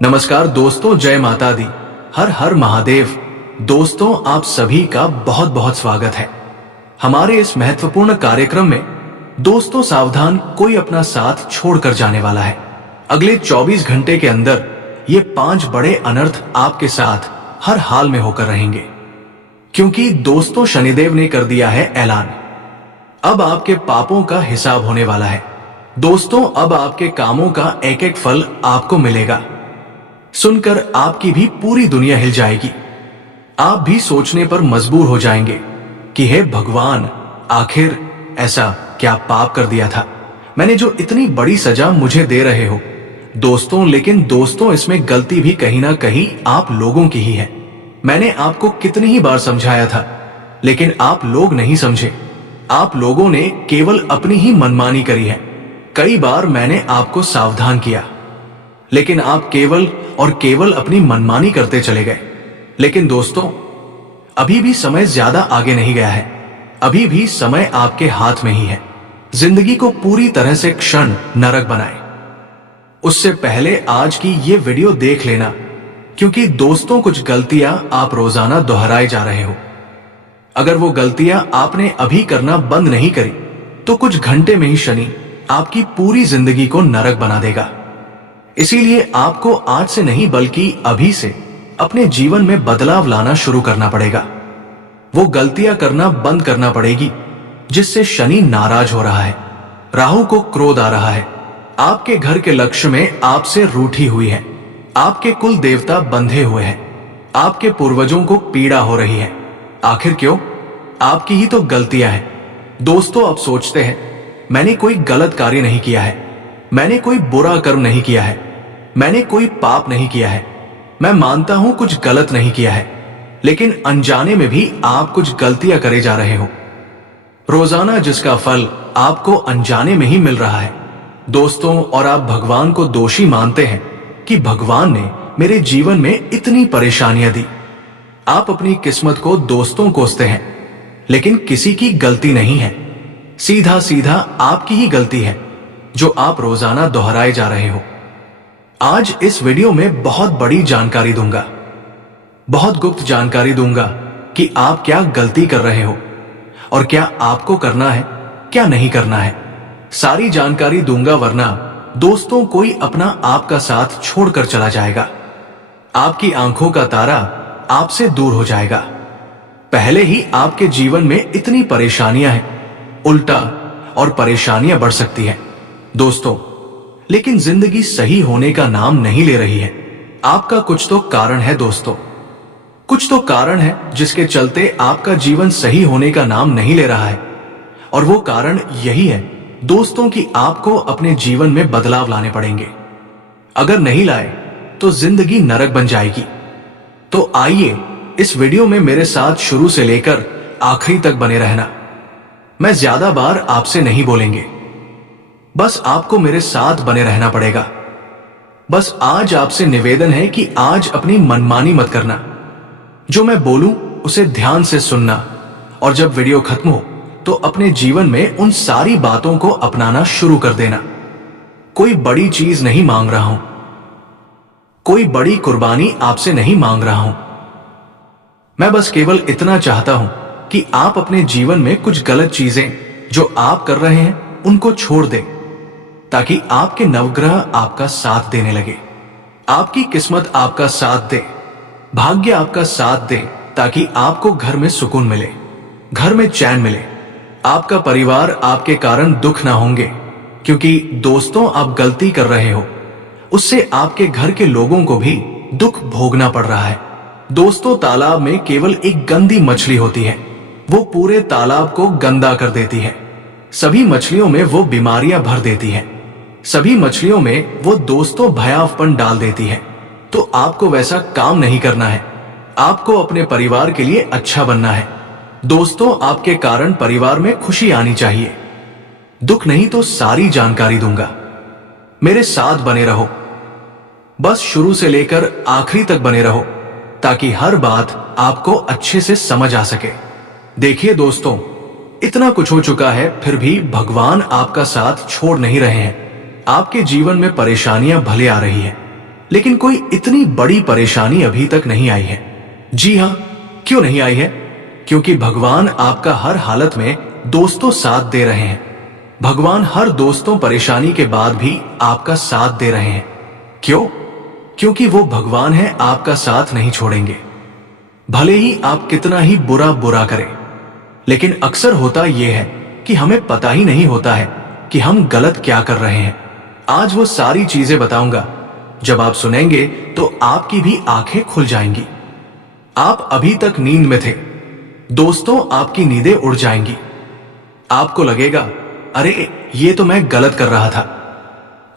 नमस्कार दोस्तों, जय माता दी, हर हर महादेव। दोस्तों, आप सभी का बहुत बहुत स्वागत है हमारे इस महत्वपूर्ण कार्यक्रम में। दोस्तों सावधान, कोई अपना साथ छोड़कर जाने वाला है। अगले 24 घंटे के अंदर ये 5 बड़े अनर्थ आपके साथ हर हाल में होकर रहेंगे, क्योंकि दोस्तों शनिदेव ने कर दिया है ऐलान। अब आपके पापों का हिसाब होने वाला है। दोस्तों, अब आपके कामों का एक एक फल आपको मिलेगा। सुनकर आपकी भी पूरी दुनिया हिल जाएगी। आप भी सोचने पर मजबूर हो जाएंगे कि हे भगवान, आखिर ऐसा क्या पाप कर दिया था मैंने जो इतनी बड़ी सजा मुझे दे रहे हो। दोस्तों, लेकिन दोस्तों इसमें गलती भी कहीं ना कहीं आप लोगों की ही है। मैंने आपको कितनी ही बार समझाया था, लेकिन आप लोग नहीं समझे। आप लोगों ने केवल अपनी ही मनमानी करी है। कई बार मैंने आपको सावधान किया, लेकिन आप केवल और केवल अपनी मनमानी करते चले गए। लेकिन दोस्तों, अभी भी समय ज्यादा आगे नहीं गया है। अभी भी समय आपके हाथ में ही है। जिंदगी को पूरी तरह से क्षण नरक बनाए उससे पहले आज की ये वीडियो देख लेना, क्योंकि दोस्तों कुछ गलतियां आप रोजाना दोहराए जा रहे हो। अगर वो गलतियां आपने अभी करना बंद नहीं करी तो कुछ घंटे में ही शनि आपकी पूरी जिंदगी को नरक बना देगा। इसीलिए आपको आज से नहीं बल्कि अभी से अपने जीवन में बदलाव लाना शुरू करना पड़ेगा। वो गलतियां करना बंद करना पड़ेगी जिससे शनि नाराज हो रहा है, राहु को क्रोध आ रहा है, आपके घर के लक्ष्य में आपसे रूठी हुई है, आपके कुल देवता बंधे हुए हैं, आपके पूर्वजों को पीड़ा हो रही है। आखिर क्यों? आपकी ही तो गलतियां हैं। दोस्तों, अब सोचते हैं मैंने कोई गलत कार्य नहीं किया है, मैंने कोई बुरा कर्म नहीं किया है, मैंने कोई पाप नहीं किया है। मैं मानता हूं कुछ गलत नहीं किया है, लेकिन अनजाने में भी आप कुछ गलतियां करे जा रहे हो रोजाना, जिसका फल आपको अनजाने में ही मिल रहा है। दोस्तों, और आप भगवान को दोषी मानते हैं कि भगवान ने मेरे जीवन में इतनी परेशानियां दी। आप अपनी किस्मत को दोस्तों कोसते हैं, लेकिन किसी की गलती नहीं है। सीधा सीधा आपकी ही गलती है जो आप रोजाना दोहराए जा रहे हो। आज इस वीडियो में बहुत बड़ी जानकारी दूंगा, बहुत गुप्त जानकारी दूंगा कि आप क्या गलती कर रहे हो और क्या आपको करना है, क्या नहीं करना है। सारी जानकारी दूंगा, वरना दोस्तों कोई अपना आपका साथ छोड़कर चला जाएगा। आपकी आंखों का तारा आपसे दूर हो जाएगा। पहले ही आपके जीवन में इतनी परेशानियां हैं, उल्टा और परेशानियां बढ़ सकती हैं। दोस्तों, लेकिन जिंदगी सही होने का नाम नहीं ले रही है। आपका कुछ तो कारण है दोस्तों, कुछ तो कारण है जिसके चलते आपका जीवन सही होने का नाम नहीं ले रहा है। और वो कारण यही है दोस्तों कि आपको अपने जीवन में बदलाव लाने पड़ेंगे। अगर नहीं लाए तो जिंदगी नरक बन जाएगी। तो आइए इस वीडियो में मेरे साथ शुरू से लेकर आखिरी तक बने रहना। मैं ज्यादा बार आपसे नहीं बोलेंगे, बस आपको मेरे साथ बने रहना पड़ेगा। बस आज आपसे निवेदन है कि आज अपनी मनमानी मत करना। जो मैं बोलूं उसे ध्यान से सुनना, और जब वीडियो खत्म हो तो अपने जीवन में उन सारी बातों को अपनाना शुरू कर देना। कोई बड़ी चीज नहीं मांग रहा हूं, कोई बड़ी कुर्बानी आपसे नहीं मांग रहा हूं। मैं बस केवल इतना चाहता हूं कि आप अपने जीवन में कुछ गलत चीजें जो आप कर रहे हैं उनको छोड़ दें, ताकि आपके नवग्रह आपका साथ देने लगे, आपकी किस्मत आपका साथ दे, भाग्य आपका साथ दे, ताकि आपको घर में सुकून मिले, घर में चैन मिले। आपका परिवार आपके कारण दुख ना होंगे, क्योंकि दोस्तों आप गलती कर रहे हो, उससे आपके घर के लोगों को भी दुख भोगना पड़ रहा है। दोस्तों, तालाब में केवल एक गंदी मछली होती है, वो पूरे तालाब को गंदा कर देती है। सभी मछलियों में वो बीमारियां भर देती है, सभी मछलियों में वो दोस्तों भयावहपन डाल देती है। तो आपको वैसा काम नहीं करना है। आपको अपने परिवार के लिए अच्छा बनना है। दोस्तों, आपके कारण परिवार में खुशी आनी चाहिए। दुख नहीं तो सारी जानकारी दूंगा, मेरे साथ बने रहो। बस शुरू से लेकर आखिरी तक बने रहो, ताकि हर बात आपको अच्छे से समझ आ सके। देखिए दोस्तों, इतना कुछ हो चुका है, फिर भी भगवान आपका साथ छोड़ नहीं रहे हैं। आपके जीवन में परेशानियां भले आ रही हैं, लेकिन कोई इतनी बड़ी परेशानी अभी तक नहीं आई है। जी हाँ, क्यों नहीं आई है? क्योंकि भगवान आपका हर हालत में दोस्तों साथ दे रहे हैं। भगवान हर दोस्तों परेशानी के बाद भी आपका साथ दे रहे हैं। क्यों? क्योंकि वो भगवान है, आपका साथ नहीं छोड़ेंगे। भले ही आप कितना ही बुरा करें, लेकिन अक्सर होता यह है कि हमें पता ही नहीं होता है कि हम गलत क्या कर रहे हैं। आज वो सारी चीजें बताऊंगा, जब आप सुनेंगे तो आपकी भी आंखें खुल जाएंगी। आप अभी तक नींद में थे, दोस्तों आपकी नींदें उड़ जाएंगी। आपको लगेगा, अरे ये तो मैं गलत कर रहा था,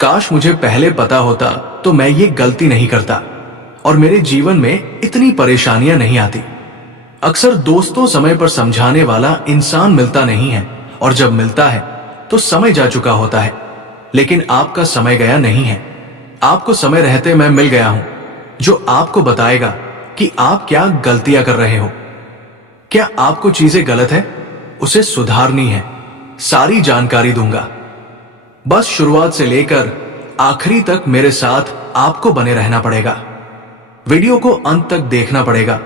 काश मुझे पहले पता होता तो मैं ये गलती नहीं करता और मेरे जीवन में इतनी परेशानियां नहीं आती। अक्सर दोस्तों समय पर समझाने वाला इंसान मिलता नहीं है, और जब मिलता है तो समय जा चुका होता है। लेकिन आपका समय गया नहीं है। आपको समय रहते मैं मिल गया हूं, जो आपको बताएगा कि आप क्या गलतियां कर रहे हो। क्या आपको चीजें गलत है, उसे सुधारनी है, सारी जानकारी दूंगा। बस शुरुआत से लेकर आखिरी तक मेरे साथ आपको बने रहना पड़ेगा। वीडियो को अंत तक देखना पड़ेगा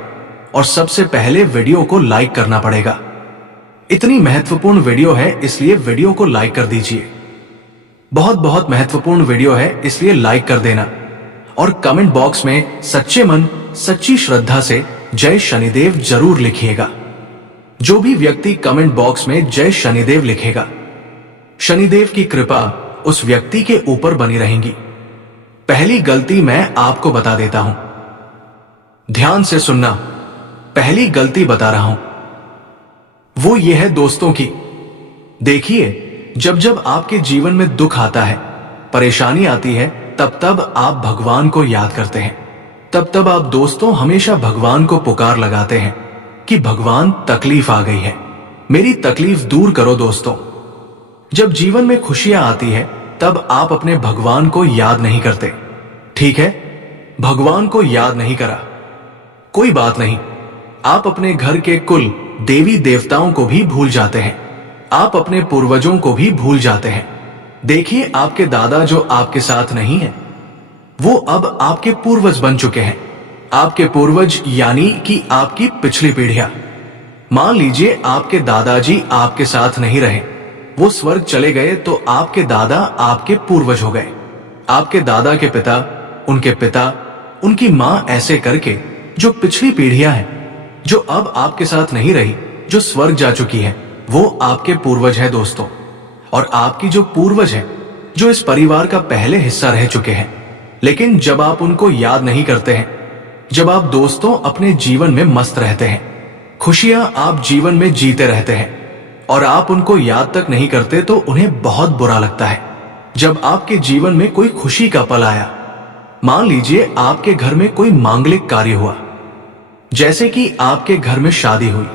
और सबसे पहले वीडियो को लाइक करना पड़ेगा। इतनी महत्वपूर्ण वीडियो है, इसलिए वीडियो को लाइक कर दीजिए। बहुत बहुत महत्वपूर्ण वीडियो है, इसलिए लाइक कर देना और कमेंट बॉक्स में सच्चे मन सच्ची श्रद्धा से जय शनिदेव जरूर लिखिएगा। जो भी व्यक्ति कमेंट बॉक्स में जय शनिदेव लिखेगा, शनिदेव की कृपा उस व्यक्ति के ऊपर बनी रहेगी। पहली गलती मैं आपको बता देता हूं, ध्यान से सुनना। पहली गलती बता रहा हूं, वो ये है दोस्तों की। देखिए, जब जब आपके जीवन में दुख आता है, परेशानी आती है, तब तब आप भगवान को याद करते हैं। तब तब आप दोस्तों हमेशा भगवान को पुकार लगाते हैं कि भगवान तकलीफ आ गई है, मेरी तकलीफ दूर करो दोस्तों। जब जीवन में खुशियां आती है, तब आप अपने भगवान को याद नहीं करते। ठीक है, भगवान को याद नहीं करा, कोई बात नहीं। आप अपने घर के कुल देवी देवताओं को भी भूल जाते हैं, आप अपने पूर्वजों को भी भूल जाते हैं। देखिए, आपके दादा जो आपके साथ नहीं है, वो अब आपके पूर्वज बन चुके हैं। आपके पूर्वज यानी कि आपकी पिछली पीढ़ियां। मान लीजिए आपके दादाजी आपके साथ नहीं रहे, वो स्वर्ग चले गए, तो आपके दादा आपके पूर्वज हो गए। आपके दादा के पिता, उनके पिता, उनकी मां, ऐसे करके जो पिछली पीढ़ियां हैं, जो अब आपके साथ नहीं रही, जो स्वर्ग जा चुकी है, वो आपके पूर्वज है दोस्तों। और आपकी जो पूर्वज है, जो इस परिवार का पहले हिस्सा रह चुके हैं। लेकिन जब आप उनको याद नहीं करते हैं, जब आप दोस्तों अपने जीवन में मस्त रहते हैं, खुशियां आप जीवन में जीते रहते हैं और आप उनको याद तक नहीं करते, तो उन्हें बहुत बुरा लगता है। जब आपके जीवन में कोई खुशी का पल आया, मान लीजिए आपके घर में कोई मांगलिक कार्य हुआ, जैसे कि आपके घर में शादी हुई,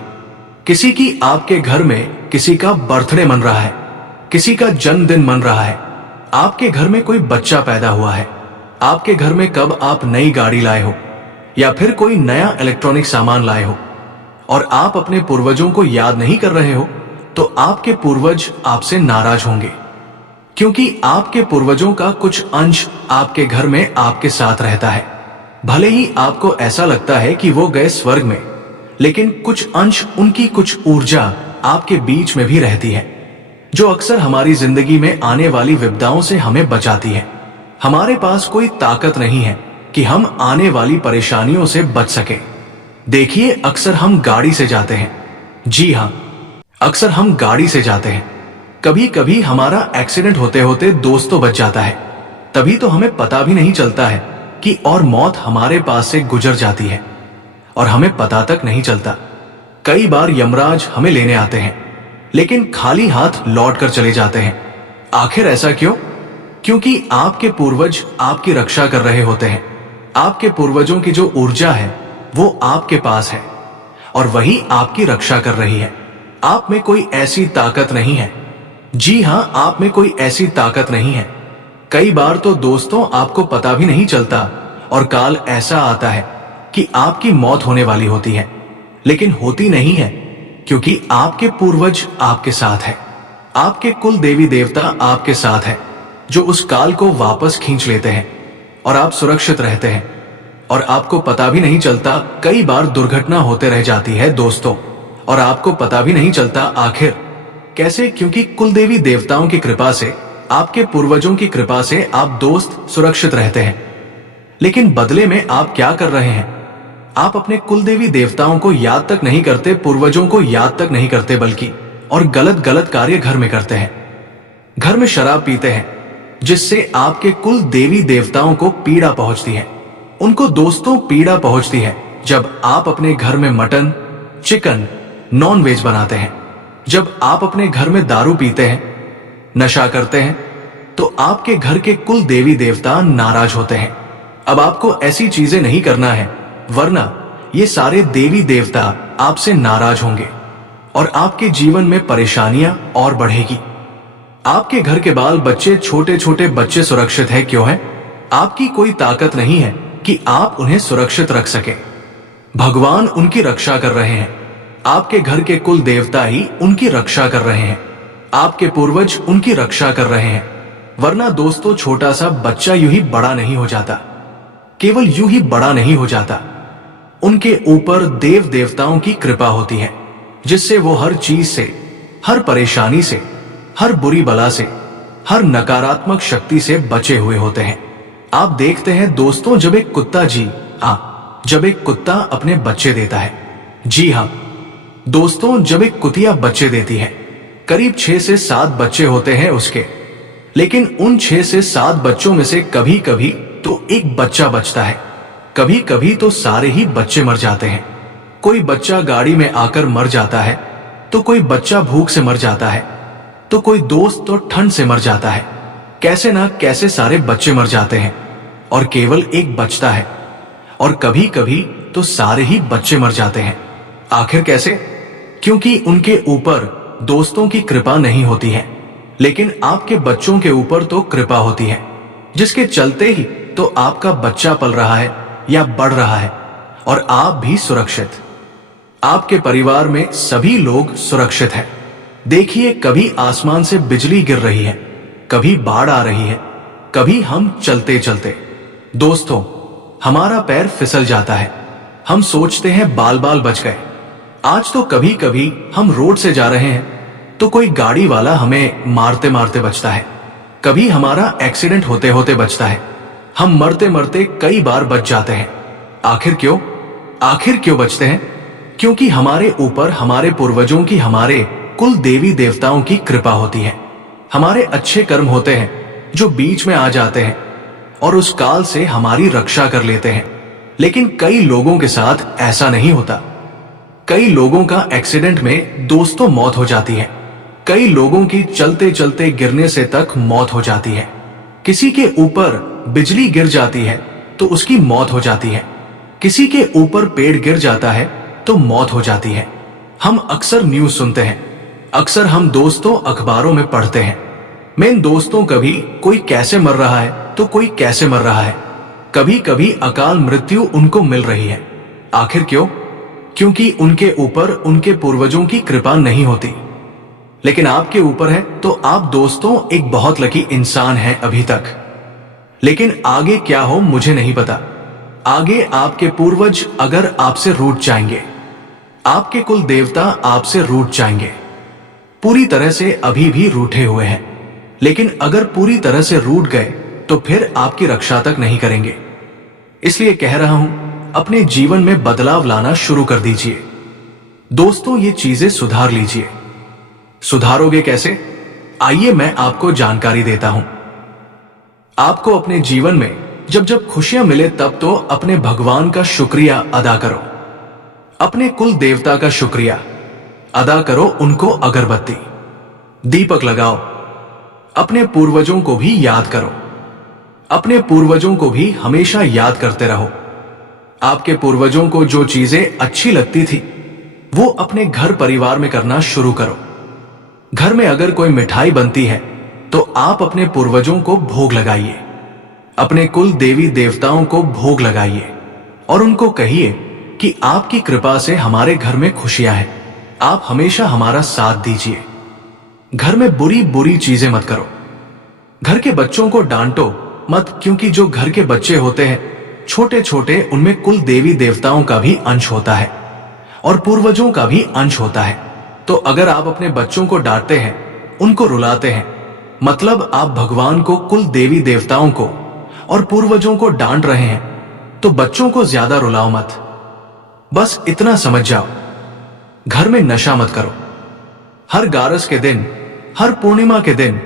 किसी की आपके घर में किसी का बर्थडे मन रहा है, किसी का जन्मदिन मन रहा है, आपके घर में कोई बच्चा पैदा हुआ है, आपके घर में कब आप नई गाड़ी लाए हो या फिर कोई नया इलेक्ट्रॉनिक सामान लाए हो, और आप अपने पूर्वजों को याद नहीं कर रहे हो, तो आपके पूर्वज आपसे नाराज होंगे, क्योंकि आपके पूर्वजों का कुछ अंश आपके घर में आपके साथ रहता है। भले ही आपको ऐसा लगता है कि वो गए स्वर्ग में, लेकिन कुछ अंश, उनकी कुछ ऊर्जा आपके बीच में भी रहती है, जो अक्सर हमारी जिंदगी में आने वाली विपदाओं से हमें बचाती है। हमारे पास कोई ताकत नहीं है कि हम आने वाली परेशानियों से बच सके। देखिए, अक्सर हम गाड़ी से जाते हैं। जी हाँ, अक्सर हम गाड़ी से जाते हैं। कभी कभी हमारा एक्सीडेंट होते होते दोस्तों बच जाता है, तभी तो हमें पता भी नहीं चलता है कि और मौत हमारे पास से गुजर जाती है और हमें पता तक नहीं चलता। कई बार यमराज हमें लेने आते हैं, लेकिन खाली हाथ लौट कर चले जाते हैं। आखिर ऐसा क्यों? क्योंकि आपके पूर्वज आपकी रक्षा कर रहे होते हैं। आपके पूर्वजों की जो ऊर्जा है, वो आपके पास है और वही आपकी रक्षा कर रही है। आप में कोई ऐसी ताकत नहीं है। जी हाँ, आप में कोई ऐसी ताकत नहीं है। कई बार तो दोस्तों आपको पता भी नहीं चलता और काल ऐसा आता है कि आपकी मौत होने वाली होती है, लेकिन होती नहीं है, क्योंकि आपके पूर्वज आपके साथ है। आपके कुल देवी देवता आपके साथ है, जो उस काल को वापस खींच लेते हैं और आप सुरक्षित रहते हैं और आपको पता भी नहीं चलता। कई बार दुर्घटना होते रह जाती है दोस्तों, और आपको पता भी नहीं चलता आखिर कैसे, क्योंकि कुल देवी देवताओं की कृपा से, आपके पूर्वजों की कृपा से आप दोस्त सुरक्षित रहते हैं। लेकिन बदले में आप क्या कर रहे हैं? आप अपने कुल देवी देवताओं को याद तक नहीं करते, पूर्वजों को याद तक नहीं करते, बल्कि और गलत गलत कार्य घर में करते हैं। घर में शराब पीते हैं, जिससे आपके कुल देवी देवताओं को पीड़ा पहुंचती है। उनको दोस्तों पीड़ा पहुंचती है जब आप अपने घर में मटन, चिकन, नॉन वेज बनाते हैं। जब आप अपने घर में दारू पीते हैं, नशा करते हैं, तो आपके घर के कुल देवी देवता नाराज होते हैं। अब आपको ऐसी चीजें नहीं करना है, वरना ये सारे देवी देवता आपसे नाराज होंगे और आपके जीवन में परेशानियां और बढ़ेगी। आपके घर के बाल बच्चे, छोटे छोटे बच्चे सुरक्षित है क्यों हैं? आपकी कोई ताकत नहीं है कि आप उन्हें सुरक्षित रख सके। भगवान उनकी रक्षा कर रहे हैं। आपके घर के कुल देवता ही उनकी रक्षा कर रहे हैं। आपके पूर्वज उनकी रक्षा कर रहे हैं। वरना दोस्तों, छोटा सा बच्चा यूं ही बड़ा नहीं हो जाता, केवल यूं ही बड़ा नहीं हो जाता। उनके ऊपर देव देवताओं की कृपा होती है, जिससे वो हर चीज से, हर परेशानी से, हर बुरी बला से, हर नकारात्मक शक्ति से बचे हुए होते हैं। आप देखते हैं दोस्तों, जब एक कुत्ता अपने बच्चे देता है, जी हाँ दोस्तों, जब एक कुतिया बच्चे देती है, करीब 6 से 7 बच्चे होते हैं उसके। लेकिन उन 6 से 7 बच्चों में से कभी कभी तो एक बच्चा बचता है, कभी कभी तो सारे ही बच्चे मर जाते हैं। कोई बच्चा गाड़ी में आकर मर जाता है, तो कोई बच्चा भूख से मर जाता है, तो कोई दोस्त तो ठंड से मर जाता है। कैसे ना कैसे सारे बच्चे मर जाते हैं और केवल एक बचता है, और कभी कभी तो सारे ही बच्चे मर जाते हैं। आखिर कैसे? क्योंकि उनके ऊपर दोस्तों की कृपा नहीं होती है, लेकिन आपके बच्चों के ऊपर तो कृपा होती है, जिसके चलते ही तो आपका बच्चा पल रहा है या बढ़ रहा है, और आप भी सुरक्षित। आपके परिवार में सभी लोग सुरक्षित हैं। देखिए, कभी आसमान से बिजली गिर रही है, कभी बाढ़ आ रही है, कभी हम चलते चलते दोस्तों हमारा पैर फिसल जाता है। हम सोचते हैं बाल बाल बच गए। आज तो कभी कभी हम रोड से जा रहे हैं तो कोई गाड़ी वाला हमें मारते मारते बचता है, कभी हमारा एक्सीडेंट होते होते बचता है। हम मरते मरते कई बार बच जाते हैं। आखिर क्यों? आखिर क्यों बचते हैं? क्योंकि हमारे ऊपर हमारे पूर्वजों की, हमारे कुल देवी देवताओं की कृपा होती है। हमारे अच्छे कर्म होते हैं जो बीच में आ जाते हैं और उस काल से हमारी रक्षा कर लेते हैं। लेकिन कई लोगों के साथ ऐसा नहीं होता। कई लोगों का एक्सीडेंट में दोस्तों मौत हो जाती है। कई लोगों की चलते चलते गिरने से तक मौत हो जाती है। किसी के ऊपर बिजली गिर जाती है तो उसकी मौत हो जाती है। किसी के ऊपर पेड़ गिर जाता है तो मौत हो जाती है। हम अक्सर न्यूज सुनते हैं, अक्सर हम दोस्तों अखबारों में पढ़ते हैं। मेन दोस्तों, कभी कोई कैसे मर रहा है तो कोई कैसे मर रहा है, कभी कभी अकाल मृत्यु उनको मिल रही है। आखिर क्यों? क्योंकि उनके ऊपर उनके पूर्वजों की कृपा नहीं होती। लेकिन आपके ऊपर है तो आप दोस्तों एक बहुत लकी इंसान हैं अभी तक। लेकिन आगे क्या हो मुझे नहीं पता। आगे आपके पूर्वज अगर आपसे रूठ जाएंगे, आपके कुल देवता आपसे रूठ जाएंगे, पूरी तरह से अभी भी रूठे हुए हैं, लेकिन अगर पूरी तरह से रूठ गए तो फिर आपकी रक्षा तक नहीं करेंगे। इसलिए कह रहा हूं, अपने जीवन में बदलाव लाना शुरू कर दीजिए। दोस्तों, ये चीजें सुधार लीजिए। सुधारोगे कैसे? आइए मैं आपको जानकारी देता हूं। आपको अपने जीवन में जब जब खुशियां मिले तब तो अपने भगवान का शुक्रिया अदा करो, अपने कुल देवता का शुक्रिया अदा करो। उनको अगरबत्ती, दीपक लगाओ। अपने पूर्वजों को भी याद करो। अपने पूर्वजों को भी हमेशा याद करते रहो। आपके पूर्वजों को जो चीजें अच्छी लगती थी वो अपने घर परिवार में करना शुरू करो। घर में अगर कोई मिठाई बनती है तो आप अपने पूर्वजों को भोग लगाइए, अपने कुल देवी देवताओं को भोग लगाइए और उनको कहिए कि आपकी कृपा से हमारे घर में खुशियां हैं। आप हमेशा हमारा साथ दीजिए। घर में बुरी बुरी चीजें मत करो। घर के बच्चों को डांटो मत, क्योंकि जो घर के बच्चे होते हैं छोटे छोटे, उनमें कुल देवी देवताओं का भी अंश होता है और पूर्वजों का भी अंश होता है। तो अगर आप अपने बच्चों को डांटते हैं, उनको रुलाते हैं, मतलब आप भगवान को, कुल देवी देवताओं को और पूर्वजों को डांट रहे हैं, तो बच्चों को ज्यादा रुलाओ मत। बस इतना समझ जाओ, घर में नशा मत करो। हर गारस के दिन, हर पूर्णिमा के दिन,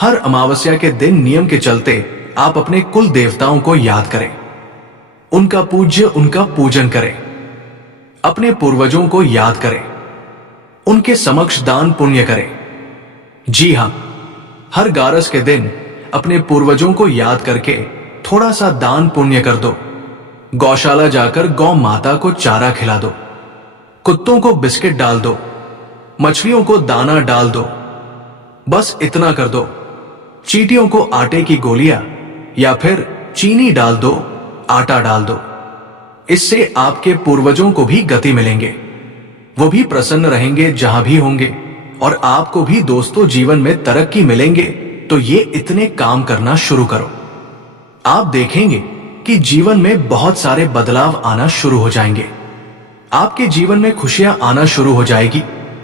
हर अमावस्या के दिन नियम के चलते आप अपने कुल देवताओं को याद करें, उनका पूजन करें, अपने पूर्वजों को याद करें, उनके समक्ष दान पुण्य करें। जी हां, हर गारस के दिन अपने पूर्वजों को याद करके थोड़ा सा दान पुण्य कर दो। गौशाला जाकर गौ माता को चारा खिला दो, कुत्तों को बिस्किट डाल दो, मछलियों को दाना डाल दो। बस इतना कर दो। चींटियों को आटे की गोलियां या फिर चीनी डाल दो, आटा डाल दो। इससे आपके पूर्वजों को भी गति मिलेंगे, वो भी प्रसन्न रहेंगे जहां भी होंगे, और आपको भी दोस्तों जीवन में तरक्की मिलेंगे। तो ये इतने काम करना शुरू करो, आप देखेंगे कि जीवन में बहुत सारे बदलाव आना शुरू हो जाएंगे। आपके जीवन में खुशियां आना शुरू हो जाएगी।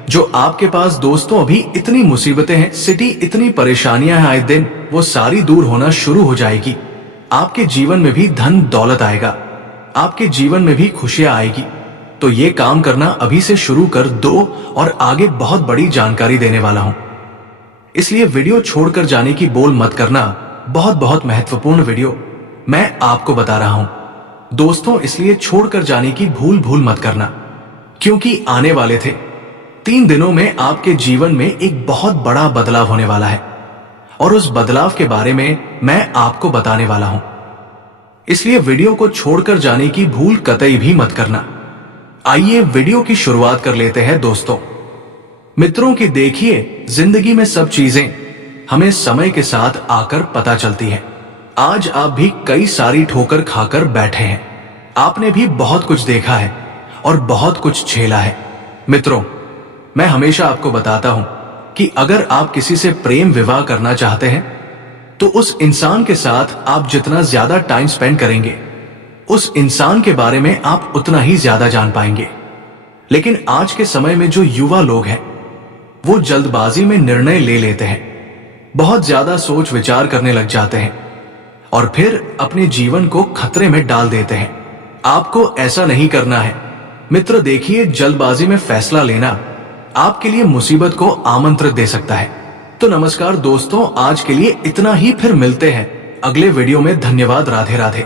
जो आपके पास दोस्तों अभी इतनी मुसीबतें हैं, सिटी इतनी परेशानियां हैं आए दिन, वो सारी दूर होना शुरू हो जाएगी। आपके जीवन में भी धन दौलत आएगा, आपके जीवन में भी खुशियां आएगी। तो ये काम करना अभी से शुरू कर दो, और आगे बहुत बड़ी जानकारी देने वाला हूं, इसलिए वीडियो छोड़कर जाने की बोल मत करना। बहुत बहुत महत्वपूर्ण वीडियो मैं आपको बता रहा हूं दोस्तों, इसलिए छोड़कर जाने की भूल मत करना, क्योंकि आने वाले थे 3 दिनों में आपके जीवन में एक बहुत बड़ा बदलाव होने वाला है, और उस बदलाव के बारे में मैं आपको बताने वाला हूं। इसलिए वीडियो को छोड़कर जाने की भूल कतई भी मत करना। आइए वीडियो की शुरुआत कर लेते हैं दोस्तों। मित्रों की देखिए, जिंदगी में सब चीजें हमें समय के साथ आकर पता चलती हैं। आज आप भी कई सारी ठोकर खाकर बैठे हैं, आपने भी बहुत कुछ देखा है और बहुत कुछ झेला है। मित्रों, मैं हमेशा आपको बताता हूं कि अगर आप किसी से प्रेम विवाह करना चाहते हैं, तो उस इंसान के साथ आप जितना ज्यादा टाइम स्पेंड करेंगे, उस इंसान के बारे में आप उतना ही ज्यादा जान पाएंगे। लेकिन आज के समय में जो युवा लोग हैं, वो जल्दबाजी में निर्णय ले लेते हैं, बहुत ज्यादा सोच विचार करने लग जाते हैं और फिर अपने जीवन को खतरे में डाल देते हैं। आपको ऐसा नहीं करना है मित्र। देखिए, जल्दबाजी में फैसला लेना आपके लिए मुसीबत को आमंत्रित दे सकता है। तो नमस्कार दोस्तों, आज के लिए इतना ही, फिर मिलते हैं अगले वीडियो में। धन्यवाद, राधे राधे।